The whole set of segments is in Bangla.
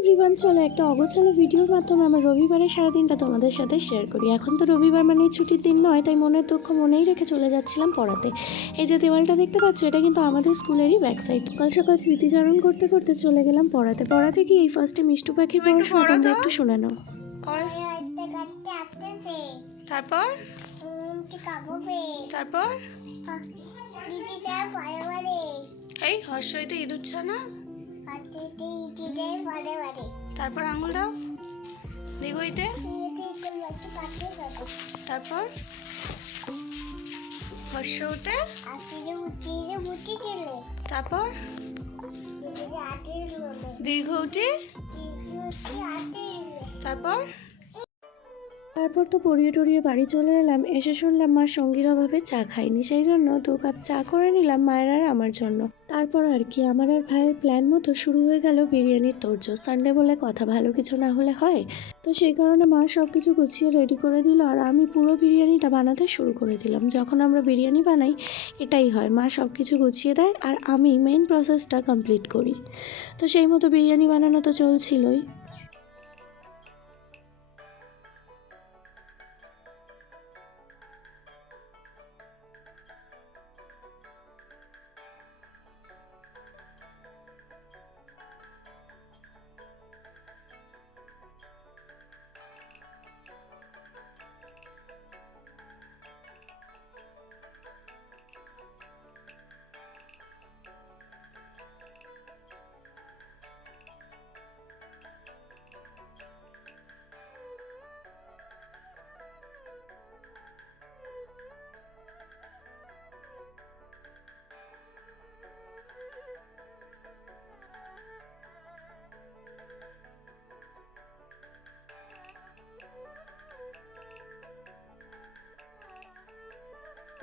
এভরিওয়ান, চলো একটা অগোছালো ভিডিওর মাধ্যমে আমার রবিবারের সারাদিনটা তোমাদের সাথে শেয়ার করি। এখন তো রবিবার মানে ছুটির দিন নয়, তাই মনের দুঃখ মনেই রেখে চলে যাচ্ছিলাম পড়াতে। এই যে দেওয়ালটা দেখতে পাচ্ছ, এটা কিন্তু আমাদের স্কুলেরই ব্যাক সাইড। সকাল সকাল স্মৃতিচারণ করতে করতে চলে গেলাম পড়াতে গিয়ে এই ফার্স্টে মিষ্টু পাখির পড়াশোনা তোমরা একটু শুনে নাও। তারপর তারপর এই হর্ষইতে ইঁদুর ছানা, তারপর আঙুল দাও দীর্ঘইতে, তারপর হর্ষতে, তারপর দীর্ঘউতে, তারপর তো পড়িয়ে টড়িয়ে বাড়ি চলে এলাম। এসে শুনলাম মার সঙ্গীর অভাবে চা খাইনি, সেই জন্য 2 কাপ চা করে নিলাম মায়ের আর আমার জন্য। তারপর আর কি, আমার আর ভাইয়ের প্ল্যান মতো শুরু হয়ে গেল বিরিয়ানির তোড়জোড়। সানডে বলে কথা, ভালো কিছু না হলে হয়? তো সেই কারণে মা সব কিছু গুছিয়ে রেডি করে দিল, আর আমি পুরো বিরিয়ানিটা বানাতে শুরু করে দিলাম। যখন আমরা বিরিয়ানি বানাই এটাই হয়, মা সব কিছু গুছিয়ে দেয় আর আমি মেইন প্রসেসটা কমপ্লিট করি। তো সেই মতো বিরিয়ানি বানানো তো চলছিলই।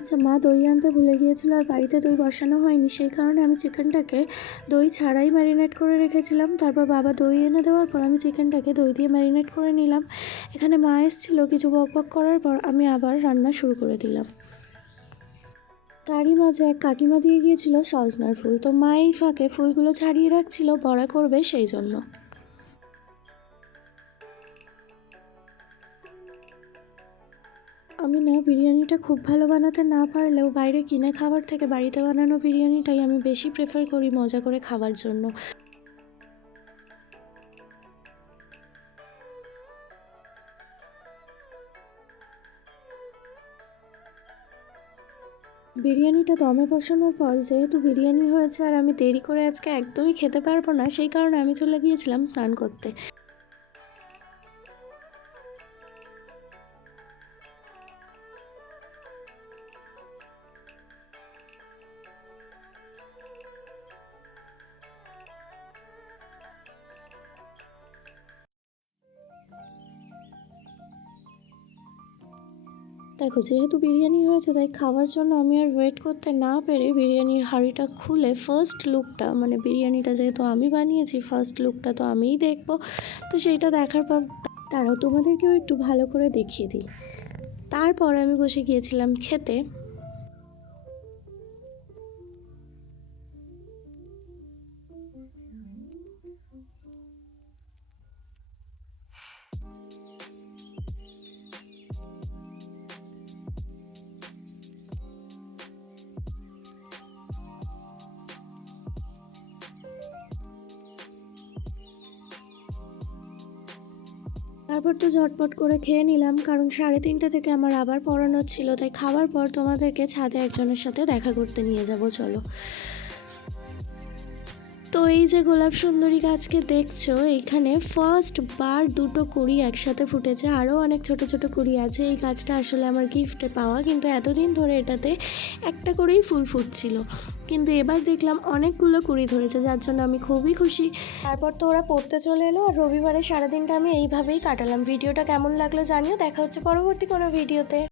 আচ্ছা, মা দই আনতে ভুলে গিয়েছিল আর বাড়িতে দই বসানো হয়নি, সেই কারণে আমি চিকেনটাকে দই ছাড়াই ম্যারিনেট করে রেখেছিলাম। তারপর বাবা দই এনে দেওয়ার পর আমি চিকেনটাকে দই দিয়ে ম্যারিনেট করে নিলাম। এখানে মা এসেছিলো, কিছু বকবক করার পর আমি আবার রান্না শুরু করে দিলাম। তারই মাঝে এক কাকিমা দিয়ে গিয়েছিল সজনার ফুল, তো মা এই ফাঁকে ফুলগুলো ছাড়িয়ে রাখছিল, বড়া করবে সেই জন্য। আমি না বিরিয়ানিটা খুব ভালো বানাতে না পারলেও বাইরে কিনে খাবার থেকে বাড়িতে বানানো বিরিয়ানিটাই আমি বেশি প্রেফার করি মজা করে খাওয়ার জন্য। বিরিয়ানিটা দমে বসানোর পর যেহেতু বিরিয়ানি হয়েছে আর আমি দেরি করে আজকে একদমই খেতে পারবো না, সেই কারণে আমি চলে গিয়েছিলাম স্নান করতে। দেখো, যেহেতু বিরিয়ানি হয়েছে তাই খাওয়ার জন্য আমি আর ওয়েট করতে না পেরে বিরিয়ানির হাঁড়িটা খুলে ফার্স্ট লুকটা, মানে বিরিয়ানিটা যেহেতু আমি বানিয়েছি ফার্স্ট লুকটা তো আমিই দেখবো। তো সেইটা দেখার পর তারাও তোমাদেরকেও একটু ভালো করে দেখিয়ে দিই। তারপর আমি বসে গিয়েছিলাম খেতে। তারপর তো ঝটপট করে খেয়ে নিলাম, কারণ 3:30 থেকে আমার আবার পড়ানো ছিল। তাই খাওয়ার পর তোমাদেরকে ছাদে একজনের সাথে দেখা করতে নিয়ে যাব, চলো। তো এই যে গোলাপ সুন্দরী গাছকে দেখছো, এইখানে ফার্স্ট বার 2টো কুড়ি একসাথে ফুটেছে, আরও অনেক ছোট ছোট কুড়ি আছে। এই গাছটা আসলে আমার গিফটে পাওয়া, কিন্তু এতদিন ধরে এটাতে একটা করেই ফুল ফুটছিল, কিন্তু এবার দেখলাম অনেকগুলো কুড়ি ধরেছে, যার জন্য আমি খুবই খুশি। তারপর তো ওরা পড়তে চলে এলো আর রবিবারের সারাদিনটা আমি এইভাবেই কাটালাম। ভিডিওটা কেমন লাগলো জানিও, দেখা হচ্ছে পরবর্তী কোনো ভিডিওতে।